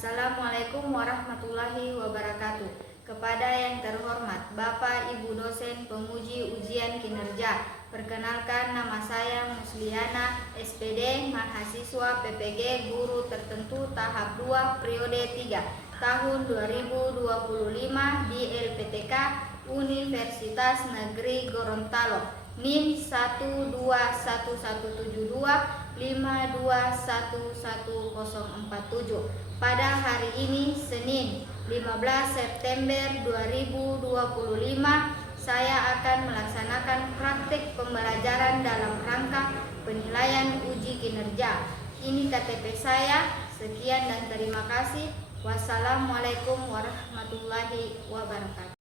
Assalamualaikum warahmatullahi wabarakatuh. Kepada yang terhormat Bapak Ibu dosen penguji ujian kinerja, perkenalkan nama saya Musliana SPD, mahasiswa PPG Guru Tertentu tahap 2 periode 3 tahun 2025 di LPTK Universitas Negeri Gorontalo, NIM 1217252110047. Pada hari ini Senin 15 September 2025 saya akan melaksanakan praktik pembelajaran dalam rangka penilaian uji kinerja. Ini KTP saya. Sekian dan terima kasih. Wassalamualaikum warahmatullahi wabarakatuh.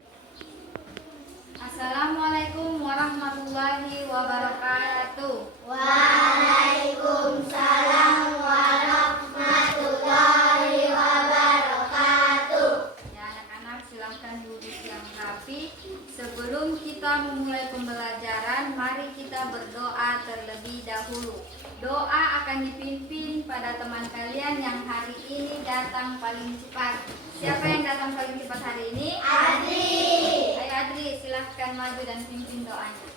Assalamualaikum warahmatullahi wabarakatuh. Waalaikumsalam warahmatullahi wabarakatuh. Ya, anak-anak silahkan duduk yang rapi. Sebelum kita memulai pembelajaran, mari kita berdoa terlebih dahulu. Doa akan dipimpin pada teman kalian yang hari ini datang paling cepat. Siapa yang datang paling cepat hari ini? Adri. Ayo Adri, silahkan maju dan pimpin doanya.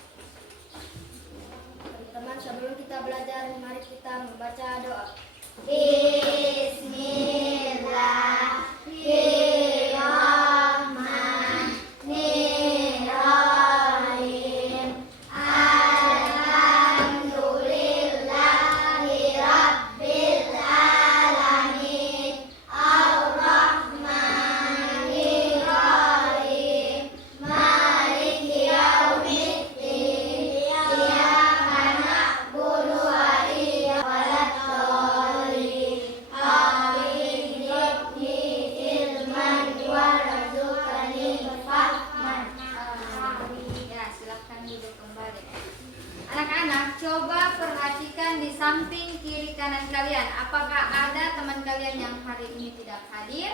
Teman-teman, sebelum kita belajar, mari kita membaca doa. Bismillahirrahmanirrahim. Alhamdulillahirabbil alamin. Ar-Rahmanir-Rahim. Maliki yaumiddin. Iyyaka na'budu wa iyyaka nasta'in. Amin. Yukni ilman warzuqni fahman. Ya, silahkan duduk kembali. Anak-anak, coba perhatikan di samping kiri kanan kalian. Apakah ada teman kalian yang hari ini tidak hadir?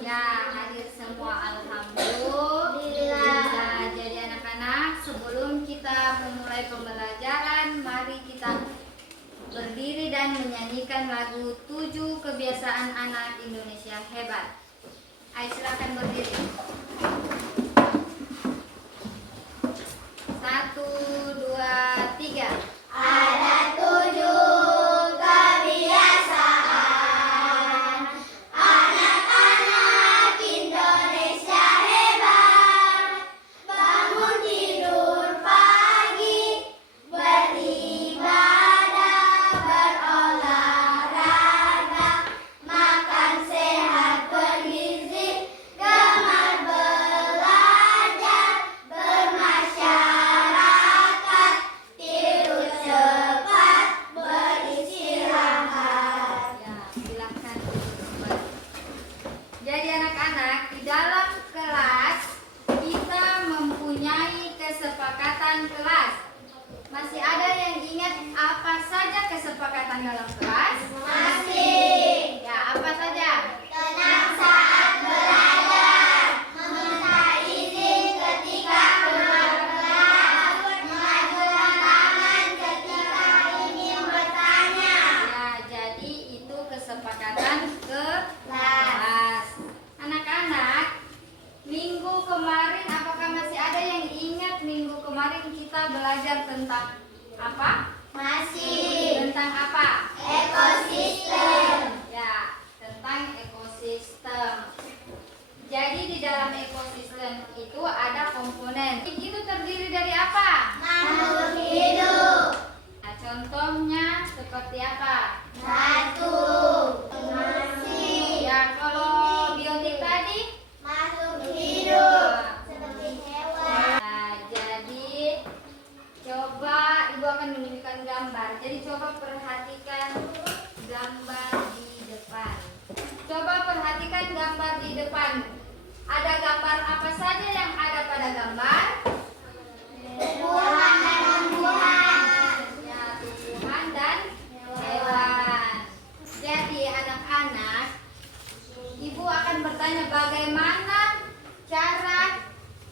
Ya, hadir semua. Alhamdulillah. Jadi anak-anak, sebelum kita memulai pembelajaran, mari kita berdiri dan menyanyikan lagu 7 Kebiasaan Anak Indonesia Hebat. Ayo silakan berdiri. 1, 2, 3. Ada 7 kebiasaan anak-anak Indonesia hebat. Bangun tidur pagi, beribadah, berolahraga, makan sehat bergizi, gemar belajar, bermasyarakat, tidur cepat, beristirahat. Ya, silakan duduk kembali. Jadi anak-anak, di dalam kelas kita mempunyai kesepakatan kelas. Masih ada yang ingat apa saja kesepakatan dalam kelas? Masih. Ya, apa saja? Tenang saat belajar, meminta izin ketika keluar kelas, mengajukan tangan ketika ingin bertanya. Ya, jadi itu kesepakatan kelas. Anak-anak, minggu kemarin apakah masih ada yang ingat minggu kemarin kita belajar tentang apa? Masih. Tentang apa? Ekosistem. Ya, tentang ekosistem. Jadi di dalam ekosistem itu ada komponen. Itu terdiri dari apa? Makhluk hidup. Nah, contohnya seperti apa? Satu. Masih. Ya, kalau biotik tadi? Makhluk hidup. Seperti hewan. Nah, jadi coba Ibu akan menunjukkan gambar. Jadi coba perhatikan gambar di depan. Coba perhatikan gambar di depan. Ada gambar apa saja yang ada pada gambar? Tumbuhan dan tumbuhan. Ya, tumbuhan dan hewan. Jadi anak-anak, Ibu akan bertanya bagaimana cara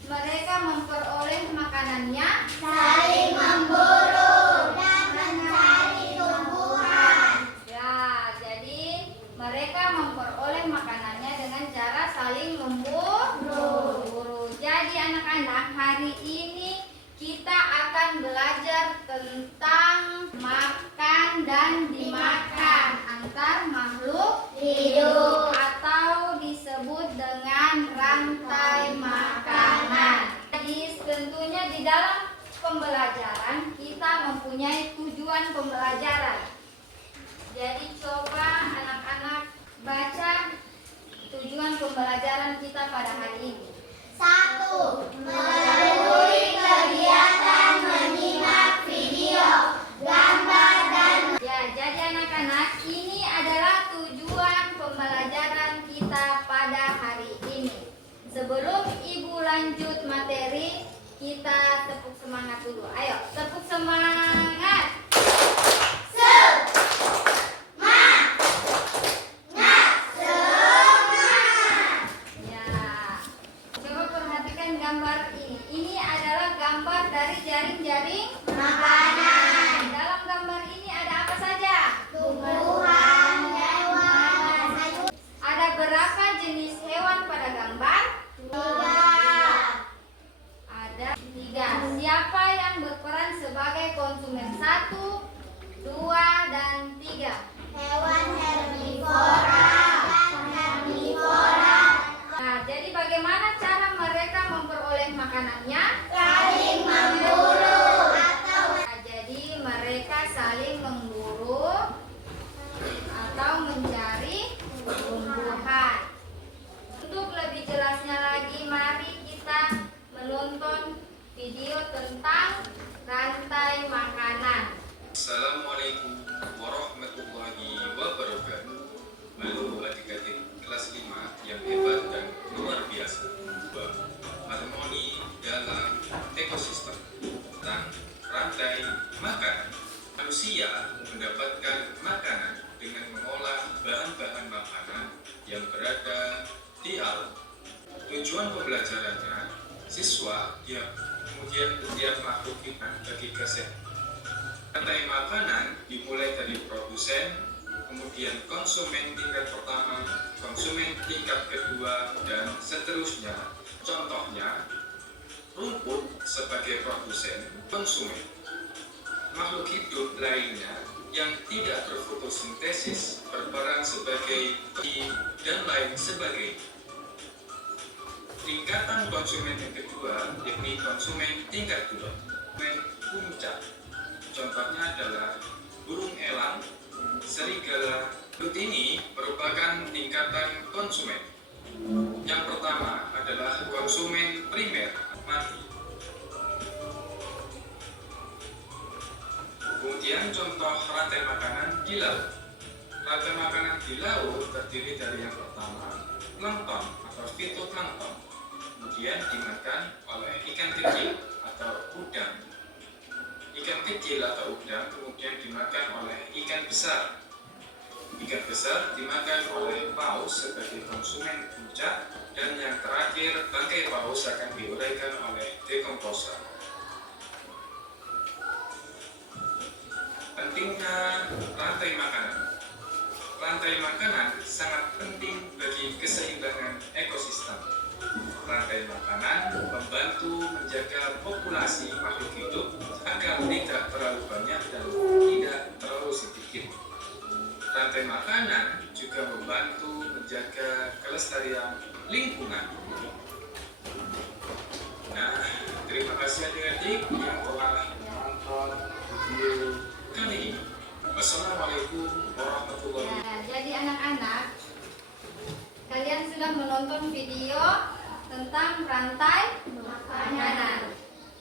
mereka memperoleh makanannya? Saling memburu dan mencari tumbuhan. Ya, jadi mereka memperoleh makanannya dengan cara saling memburu. Jadi anak-anak, hari ini kita akan belajar tentang makan dan dimakan antar makhluk hidup atau disebut dengan rantai makanan. Jadi tentunya di dalam pembelajaran kita mempunyai tujuan pembelajaran. Jadi coba anak-anak baca tujuan pembelajaran kita pada hari ini. 1. Melalui kegiatan menyimak video, gambar, dan Ya, jadi anak-anak, ini adalah tujuan pembelajaran kita pada hari ini. Sebelum Ibu lanjut materi, kita tepuk semangat dulu. Ayo, tepuk semangat. Ya, coba perhatikan gambar ini. Ini adalah gambar dari jaring-jaring makanan. Dalam gambar ini ada apa saja? tumbuhan, hewan, sayur. Ada berapa jenis hewan pada gambar? 3. Ada 3. Siapa yang berperan sebagai konsumen? 1, 2, dan 3. Hewan herbivora dan herbivora. Nah, jadi bagaimana cara mereka memperoleh makanannya? Saling memburu atau Nah, jadi mereka saling memburu atau mencari tumbuhan. Untuk lebih jelasnya lagi, mari kita menonton video tentang rantai makanan. Assalamualaikum warahmatullahi wabarakatuh. Halo adik-adik kelas 5 yang hebat dan luar biasa. Harmoni dalam ekosistem tentang rantai makanan. Manusia mendapatkan makanan dengan mengolah bahan-bahan makanan yang berada di alam. Tujuan pembelajarannya, siswa kemudian setiap makhluk hidup bagi kesehatan. Rantai makanan dimulai dari produsen, kemudian konsumen tingkat pertama, konsumen tingkat kedua, dan seterusnya. Contohnya, rumput sebagai produsen, konsumen. Makhluk hidup lainnya yang tidak berfotosintesis berperan sebagai dan lain sebagainya. Tingkatan konsumen yang kedua, yakni konsumen tingkat 2, konsumen puncak. Contohnya adalah burung elang, serigala. Berikut ini merupakan tingkatan konsumen. Yang pertama adalah konsumen primer, mati. Kemudian contoh rantai makanan di laut. Rantai makanan di laut terdiri dari yang pertama, plankton atau fitoplankton. Kemudian dimakan oleh ikan kecil atau udang. Ikan kecil atau udang kemudian dimakan oleh ikan besar. Ikan besar dimakan oleh paus sebagai konsumen puncak, dan yang terakhir bangkai paus akan diuraikan oleh dekomposer. Pentingnya rantai makanan. Rantai makanan sangat penting bagi keseimbangan ekosistem. Rantai makanan membantu menjaga populasi makhluk hidup agar tidak terlalu banyak dan tidak terlalu sedikit. Rantai makanan juga membantu menjaga kelestarian lingkungan. Nah, terima kasih adik-adik yang telah menonton video kali ini. Wassalamualaikum warahmatullahi wabarakatuh. Nah, jadi anak-anak, kalian sudah menonton video tentang rantai makanan.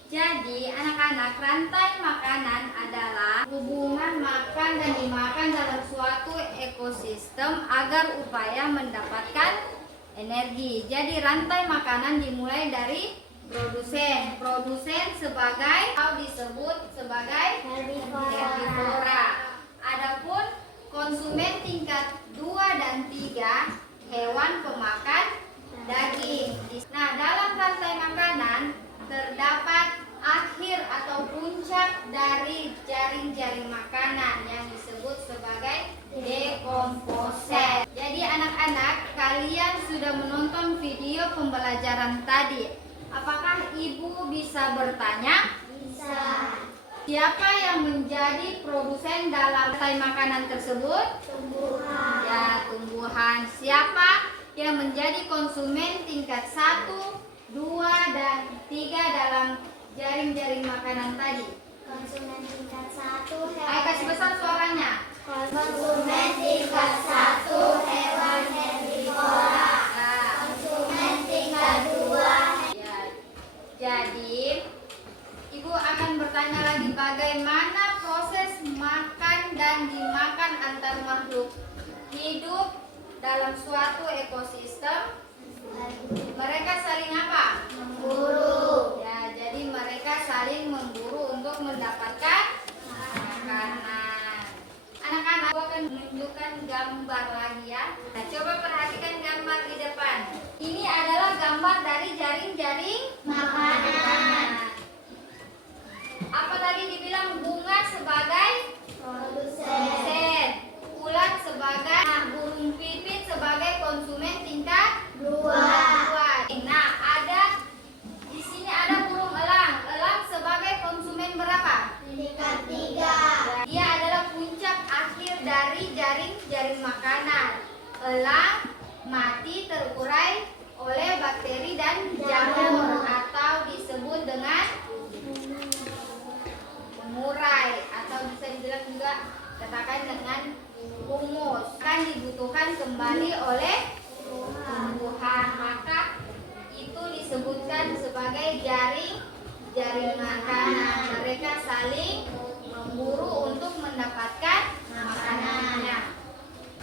Jadi anak-anak, rantai makanan adalah hubungan makan dan dimakan dalam suatu ekosistem agar upaya mendapatkan energi. Jadi rantai makanan dimulai dari produsen. Produsen sebagai atau disebut sebagai herbivora. Adapun konsumen tingkat 2 dan 3, hewan pemakan daging. Nah, dalam rantai makanan terdapat akhir atau puncak dari jaring-jaring makanan yang disebut sebagai dekomposer. Jadi anak anak-anak, kalian sudah menonton video pembelajaran tadi. Apakah ibu bisa bertanya? Bisa. Siapa yang menjadi produsen dalam rantai makanan tersebut? Tumbuhan. Ya, tumbuhan. Siapa yang menjadi konsumen tingkat 1, 2, dan 3 dalam jaring-jaring makanan tadi? Konsumen tingkat 1 Ayo kasih besar suaranya. Konsumen tingkat 1 hewan herbivora. Nah, Konsumen tingkat 2 ya. Jadi, ibu akan bertanya lagi bagaimana proses makan dan dimakan antar makhluk hidup dalam suatu ekosistem. Mereka saling apa? memburu. Ya, jadi mereka saling memburu untuk mendapatkan makanan. Anak-anak, aku akan menunjukkan gambar lagi ya. Nah, coba perhatikan gambar di depan. Ini adalah gambar dari jaring-jaring Makanan. Apa tadi dibilang bunga sebagai Produsen. ulat sebagai, burung pipit sebagai konsumen tingkat 2. 2. Nah, ada di sini ada burung elang. Elang sebagai konsumen berapa? Tingkat 3. Dia adalah puncak akhir dari jaring-jaring makanan. Elang mati terurai oleh bakteri dan jamur atau disebut dengan mengurai atau bisa dibilang juga katakan dengan humus. Kan dibutuhkan kembali oleh tumbuhan, maka itu disebutkan sebagai jaring makanan. Mereka saling memburu untuk mendapatkan makanannya.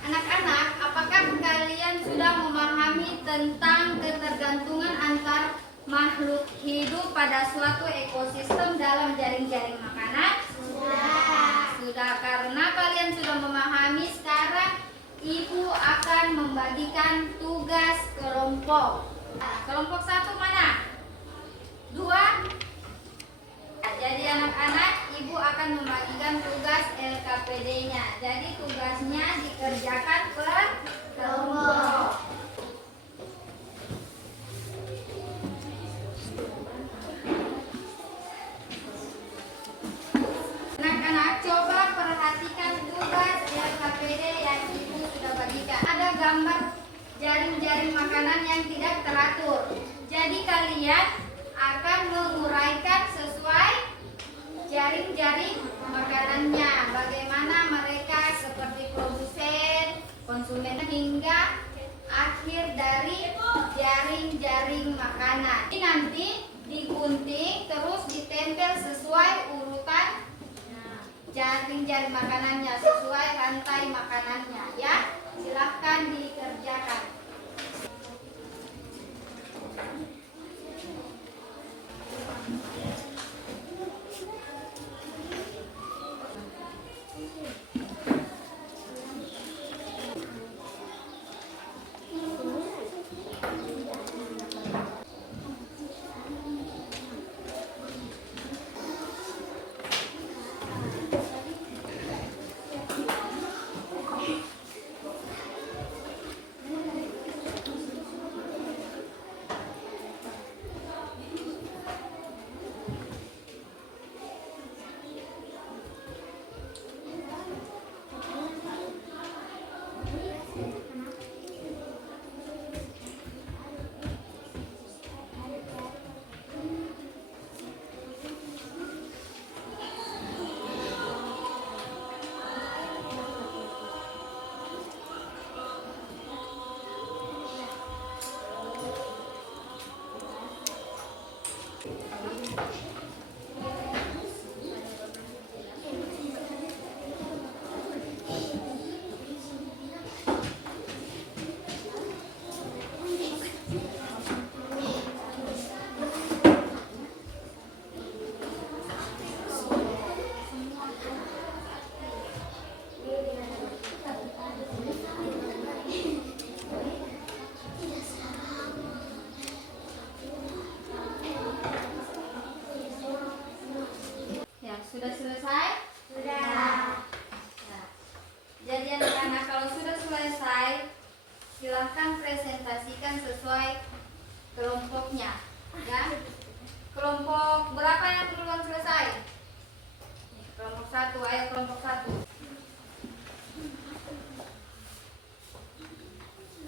Anak-anak, apakah kalian sudah memahami tentang ketergantungan antar makhluk hidup pada suatu ekosistem dalam jaring-jaring makanan? Sudah, karena kalian sudah memahami, sekarang ibu akan membagikan tugas kelompok. Kelompok 1 mana? 2? Jadi anak-anak, ibu akan membagikan tugas LKPD-nya. Jadi tugasnya dikerjakan per kelompok. Anak-anak, coba perhatikan tugas LKPD yang ibu sudah bagikan. Ada gambar jaring-jaring makanan yang tidak teratur. Jadi kalian akan menguraikan sesuai jaring-jaring makanannya. Bagaimana mereka seperti produsen, konsumen hingga akhir dari jaring-jaring makanan. Ini nanti digunting terus ditempel sesuai urutan jaring-jaring makanannya, sesuai rantai makanannya ya. Silahkan dikerjakan. Silahkan presentasikan sesuai kelompoknya. Ya. Kelompok berapa yang duluan selesai? Kelompok 1, ayo kelompok 1.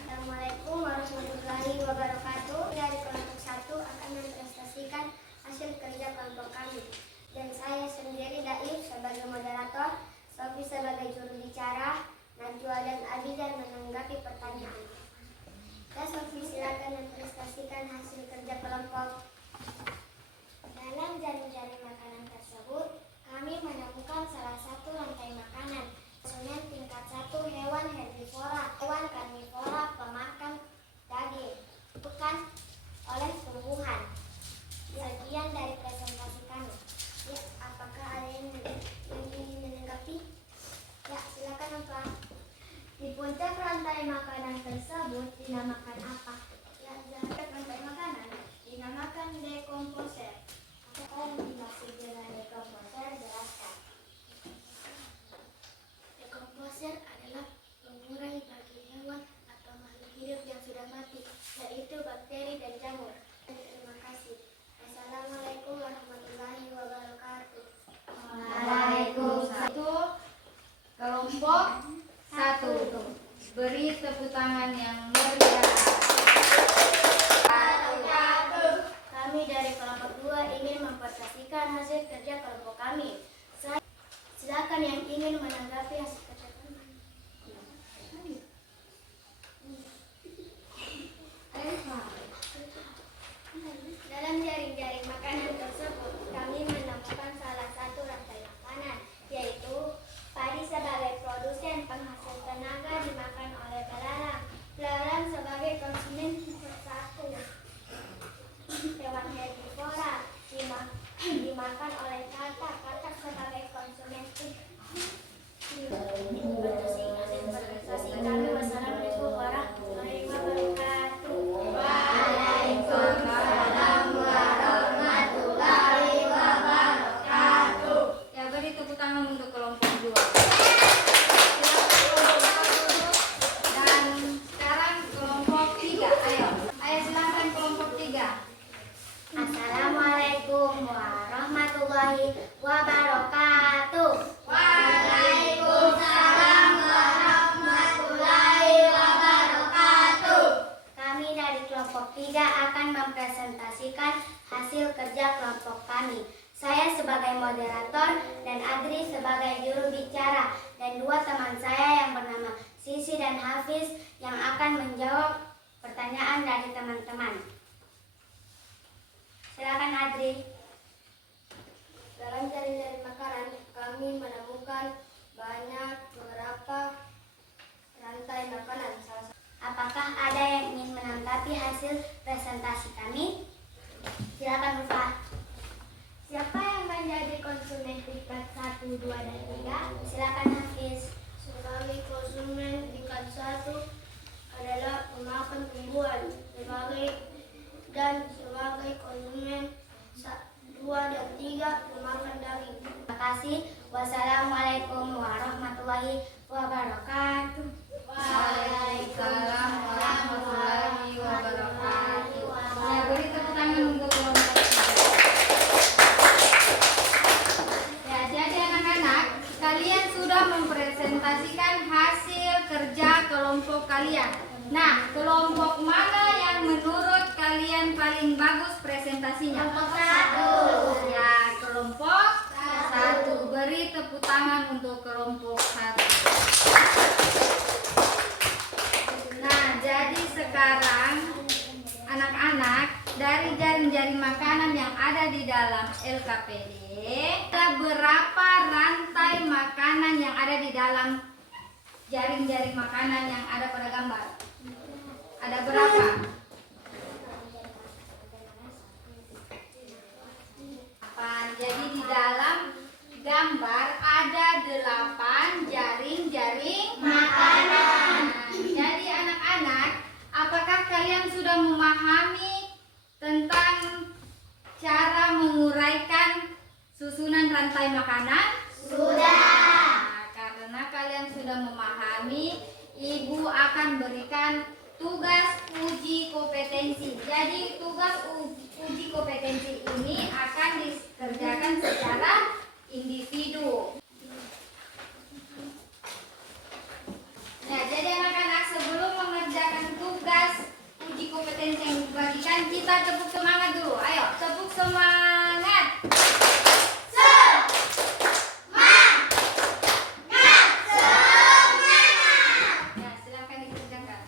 Assalamualaikum warahmatullahi wabarakatuh. Dari kelompok 1 akan mempresentasikan hasil kerja kelompok kami. Dan saya sendiri Daif sebagai moderator, Sofi sebagai juru bicara, Najwa dan Abizar menanggapi pertanyaan. Ya Sofi, silakan mempresentasikan hasil kerja kelompok. Dalam jaring-jaring makanan tersebut, kami menemukan salah satu rantai makanan. Konsumen tingkat 1 hewan herbivora, hewan karnivora pemakan daging, bukan oleh tumbuhan. Sekian dari presentasi kami. Ya, apakah ada yang ingin menanggapi? Ya, silakan Pak. Di puncak rantai makanan tersebut dinamakan apa? Ya, rantai makanan dinamakan dekomposer. Apa yang dimaksud dengan dekomposer? Jelaskan. Dekomposer adalah pengurai bagi hewan atau makhluk hidup yang sudah mati, yaitu bakteri dan jamur. Terima kasih. Assalamualaikum warahmatullahi wabarakatuh. Waalaikumsalam. Kelompok 1. Beri tepuk tangan yang meriah. Kami dari kelompok 2 ingin mempresentasikan hasil kerja kelompok kami. Silakan yang ingin menanggapi hasil kerja kami. Dalam jaring-jaring makanan tersebut, kami menemukan salah satu rantai makanan, yaitu padi sebagai produsen penghasil tenaga dimakan oleh belalang. Belalang sebagai konsumen satu. Hewan herbivora dimakan oleh katak. Katak sebagai konsumen presentasi kami. Wassalamualaikum warahmatullahi wabarakatuh. Waalaikumsalam warahmatullahi wabarakatuh. Ya, beri tepuk tangan untuk kelompok 2. Dan sekarang kelompok 3. Ayo silakan kelompok 3. Assalamualaikum warahmatullahi wabarakatuh. Waalaikumsalam warahmatullahi wabarakatuh. Kami dari kelompok 3 akan mempresentasikan hasil kerja kelompok kami. Saya sebagai moderator dan Adri sebagai juru bicara, dan 2 teman saya yang bernama Sisi dan Hafiz yang akan menjawab pertanyaan dari teman-teman. Silakan Adri. Dalam jaring-jaring makanan, kami menemukan beberapa rantai makanan. Apakah ada yang ingin menanggapi hasil presentasi kami? Silakan Mufa. Siapa yang menjadi konsumen tingkat 1, 2, dan 3? Silakan Hafiz. Sebagai konsumen tingkat 1 adalah pemakan tumbuhan, sebagai konsumen 2 dan 3 pemakan daging. Terima kasih. Wassalamualaikum warahmatullahi wabarakatuh. Waalaikumsalam warahmatullahi wabarakatuh. Ya, beri tepuk tangan untuk kelompok 3. Ya, jadi anak-anak, kalian sudah mempresentasikan hasil kerja kelompok kalian. Nah, kelompok mana yang menurut kalian paling bagus presentasinya? Kelompok 1. Ya, kelompok 1. Beri tepuk tangan untuk kelompok 1. Nah, jadi sekarang anak-anak, dari jaring-jaring makanan yang ada di dalam LKPD, ada berapa rantai makanan yang ada di dalam jaring-jaring makanan yang ada pada gambar? Ada berapa? Jadi di dalam gambar ada 8 jaring-jaring makanan. Jadi anak-anak, apakah kalian sudah memahami tentang cara menguraikan susunan rantai makanan? Sudah. Nah, karena kalian sudah memahami, Ibu akan berikan tugas uji kompetensi. Jadi tugas uji kompetensi ini akan dikerjakan secara individu. Nah, jadi anak-anak sebelum mengerjakan tugas uji kompetensi yang dibagikan, kita tepuk semangat dulu. Ayo, tepuk semangat. Ya, silakan dikerjakan.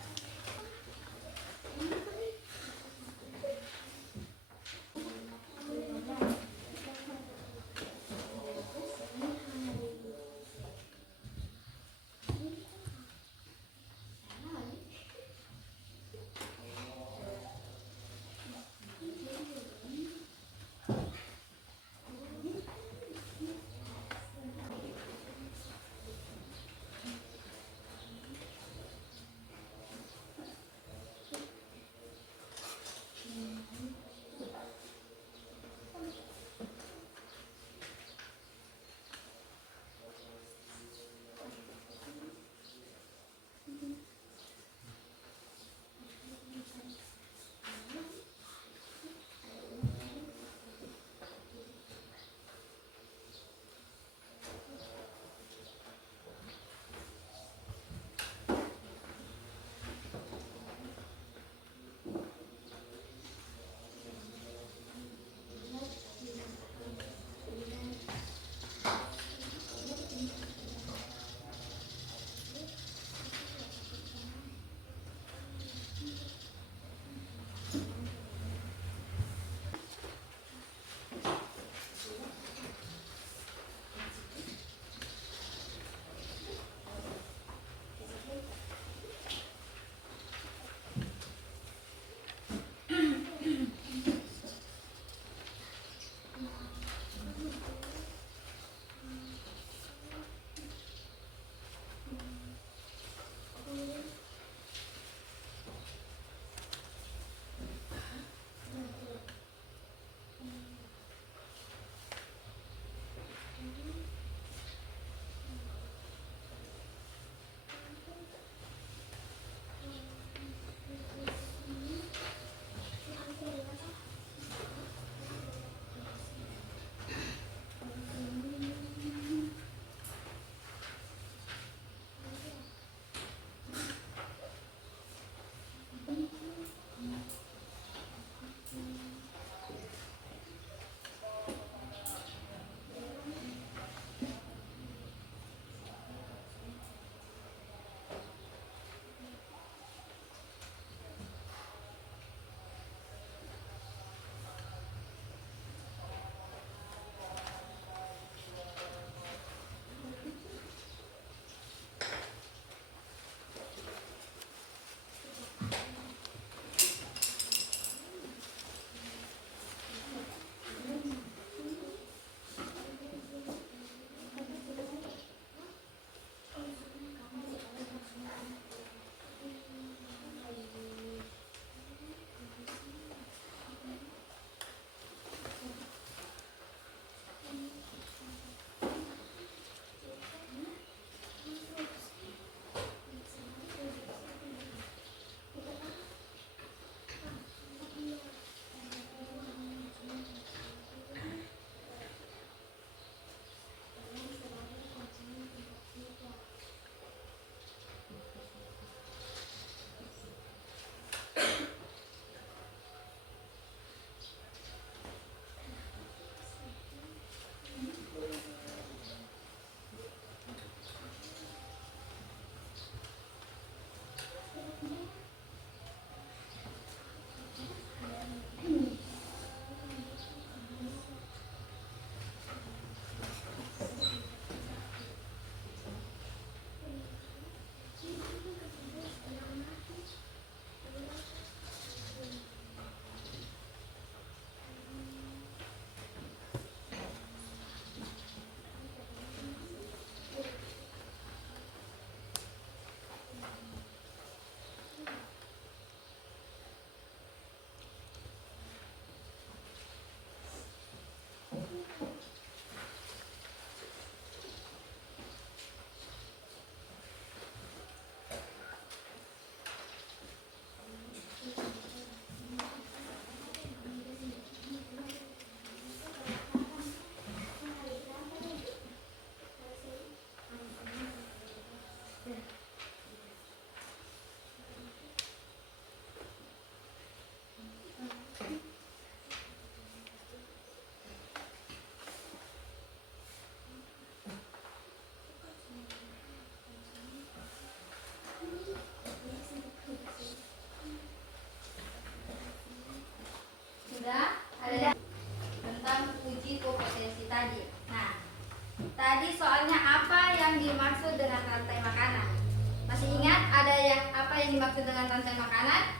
yang dimaksud dengan rantai makanan?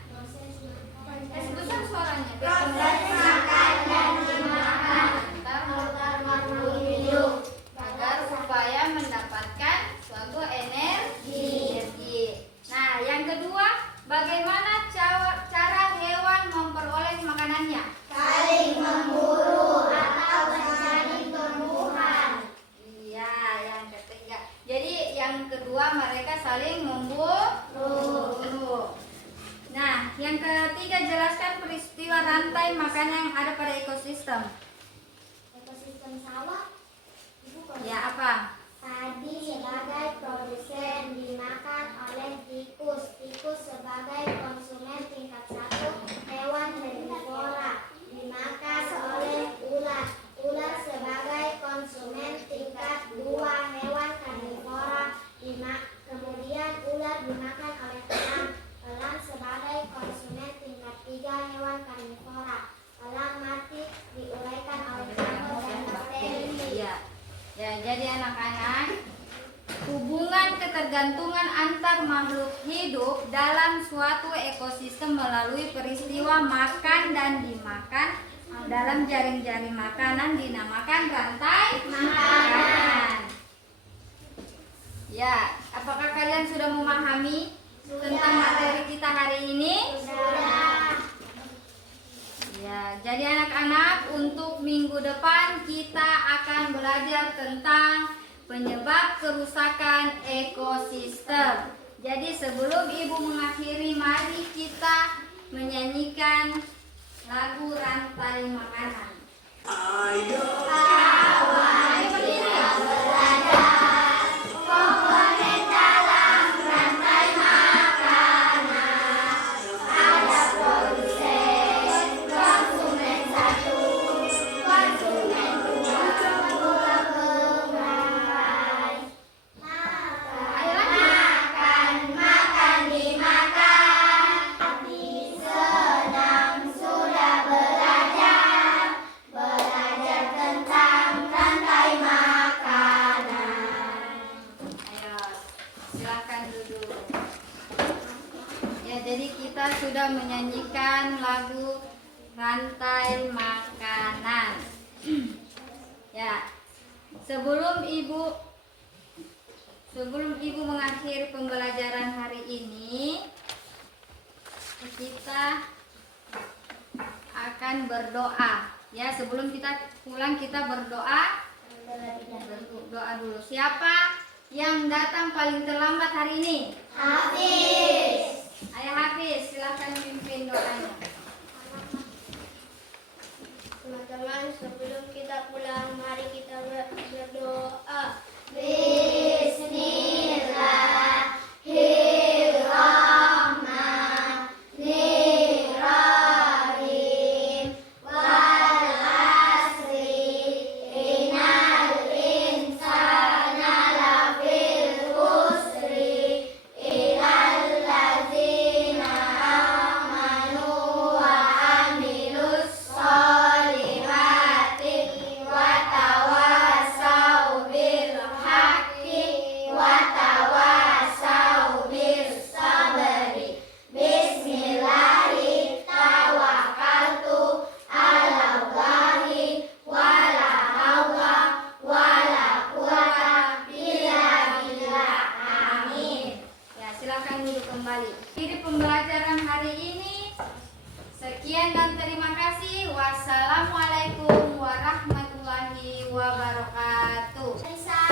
Sebesar suaranya. Proses makan dan dimakan Agar supaya mendapatkan suatu energi. Nah, yang kedua, bagaimana cara hewan memperoleh makanannya? saling memburu atau mencari tumbuhan. Iya, yang ketiga. Jadi yang kedua mereka saling memburu. Nah, yang ketiga jelaskan peristiwa rantai makanan yang ada pada ekosistem. Ekosistem sawah. Ya, apa? Padi sebagai produsen dimakan oleh tikus. Tikus sebagai konsumen tingkat 1 hewan herbivora dimakan oleh ular. Ular sebagai konsumen tingkat 2 hewan karnivora kemudian ular dimakan oleh elang. Elang sebagai konsumen tingkat 3 hewan karnivora. Elang mati diuraikan oleh jamur dan bakteri. Iya. Ya, jadi anak-anak, hubungan ketergantungan antar makhluk hidup dalam suatu ekosistem melalui peristiwa makan dan dimakan dalam jaring-jaring makanan dinamakan rantai makanan. Ya, apakah kalian sudah memahami tentang materi kita hari ini? Sudah. Ya, jadi anak-anak, untuk minggu depan kita akan belajar tentang penyebab kerusakan ekosistem. Jadi sebelum ibu mengakhiri, mari kita menyanyikan lagu rantai makanan. Ayo berdiri. Komponen dalam rantai makanan ada produsen, konsumen 1, konsumen 2, pengurang. Ayo lanjut. Makan dimakan. Senang sudah belajar tentang rantai makanan. Ayo, silakan duduk. Ya, jadi kita sudah menyanyikan lagu rantai makanan. Ya, sebelum ibu mengakhiri pembelajaran hari ini, kita akan berdoa. Ya, sebelum kita pulang kita berdoa. Berdoa dulu. Siapa yang datang paling terlambat hari ini? Hafiz. Ayah Hafiz, silakan pimpin doanya. Teman-teman, sebelum kita pulang, mari kita berdoa. Bismillahirrahmanirrahim. Wal asri innal insana lafil khusri illal ladzina amanu wa amilus sholihati wa tawassaw bil haqqi wa tawassaw bis sabri. Bismillahi tawakkaltu ala Allahi wala hawla wala quwata illa billah. Amin. Ya, silakan duduk kembali. Akhiri pembelajaran hari ini. Sekian dan terima kasih. Wassalamualaikum warahmatullahi wabarakatuh. Bisa.